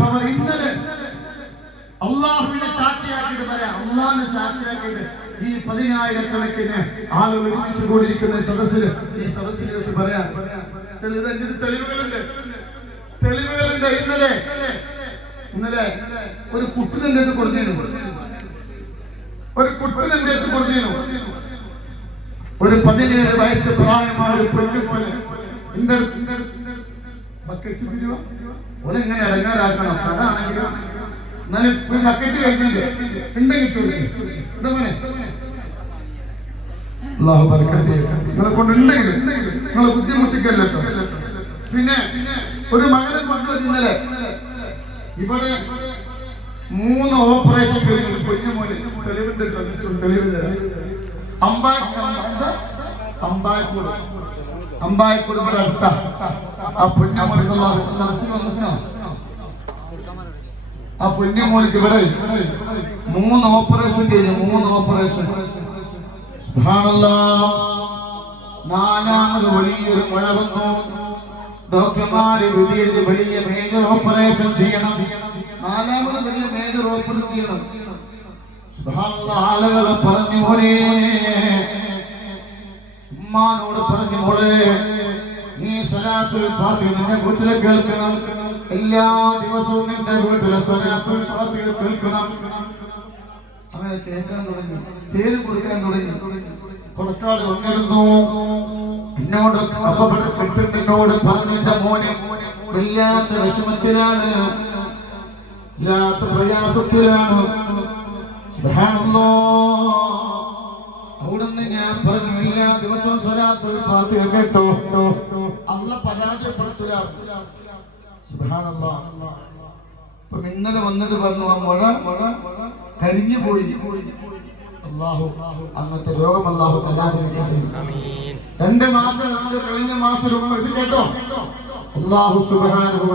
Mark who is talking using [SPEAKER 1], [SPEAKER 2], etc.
[SPEAKER 1] Power ഇന്നലെ അള്ളാഹുവിനെ സാക്ഷിയാക്കിയിട്ട് പറയാം. അള്ളാഹിനെ സാക്ഷിയാക്കിയിട്ട് ഈ പതിനായിരക്കണക്കിന് ആളുകൾ ഒരുമിച്ച് കൂടിയിരിക്കുന്ന സദസ്സിൽ ഈ സദസ്സിൽ വെച്ച് പറയാം. ചില ഇത് തെളിവുകളുണ്ട്. തെളിവുകളുണ്ട് ഇന്നലെ. ഇന്നലെ ഒരു കുട്ടിനെന്റെ അടുത്ത് കൊടുത്തിരുന്നു. ഒരു കുട്ടിനെന്റെ അടുത്ത് കൊടുത്തിരുന്നു. ഒരു പതിനേഴ് വയസ്സ് പ്രായമായ ഒരു പെണ്ണുപോലെ എന്റെ ബക്കറ്റ് ഇറങ്ങാറാക്കണം അതാണെങ്കിലും എന്നാലും ബക്കറ്റ് കഴിഞ്ഞില്ലേ? ഉണ്ടെങ്കിൽ അള്ളാഹു ബർക്കത്ത്. കൊണ്ട് ബുദ്ധിമുട്ടിക്കല്ലോ പിന്നെ ഒരു മകനെ കൊണ്ടുവന്ന് ഇന്നലെ ഇവിടെ മൂന്ന് ഓപ്പറേഷൻ കഴിഞ്ഞു കുഞ്ഞുമോന് തെളിവിന്റെ തെളിവ് തരാം? അമ്പാ? അമ്പായക്കൂട് അമ്പായക്കൂട് ഇവിടെ അടുത്ത. ആ പുണ്യമൂലിക്കുള്ള ആ പുണ്യമൂലിക്ക് ഇവിടെ. മൂന്ന് ഓപ്പറേഷൻ ചെയ്തു മൂന്ന് ഓപ്പറേഷൻ. നാലാമത് വലിയൊരു മഴ വന്നു. ഡോക്ടർമാര് വിധി എഴുതി വലിയ മേജർ ഓപ്പറേഷൻ ചെയ്യണം. നാലാമത് വലിയ മേജർ ഓപ്പറേഷൻ ചെയ്യണം. ആളുകളെ പറഞ്ഞു മോനെ ഉമ്മാനോട് പറഞ്ഞു മോളെ നീ സലാത്തുൽ ഫാത്തിഹ നിന്റെ വീട്ടിലെ കേൾക്കണം. എല്ലാ ദിവസവും നിന്റെ വീട്ടിലെ സലാത്തുൽ ഫാത്തിഹ കേൾക്കണം. അങ്ങനെ കേൾക്കാൻ തുടങ്ങി തേര് കൊടുക്കാൻ തുടങ്ങി. കൊടുക്കാതെ വന്നിരുന്നു. എന്നോട് അപ്പൊ കിട്ടും എന്നോട് പറഞ്ഞു എന്റെ മോനെ വല്ലാത്ത വിഷമത്തിലാണ്. വല്ലാത്ത പ്രയാസത്തിലാണ്. സുബ്ഹാനല്ലാഹ്. അവിടുന്ന് ഞാൻ പറഞ്ഞു എല്ലാ ദിവസവും സ്വലാത്തുൽ ഫാത്തിഹ കേട്ടോ. അല്ല പരാജയപ്പെടുത്തില്ല സുബ്ഹാനല്ലാഹ്. അപ്പം ഇന്നലെ വന്നിട്ട് പറഞ്ഞു ആ മുഴ കരിഞ്ഞു പോയി. അള്ളാഹു അങ്ങനത്തെ രോഗം അള്ളാഹു തരാതിരിക്കട്ടെ. രണ്ട് മാസം കഴിഞ്ഞ മാസം ഇത് കേട്ടോ. അള്ളാഹു സുബ്ഹാനഹു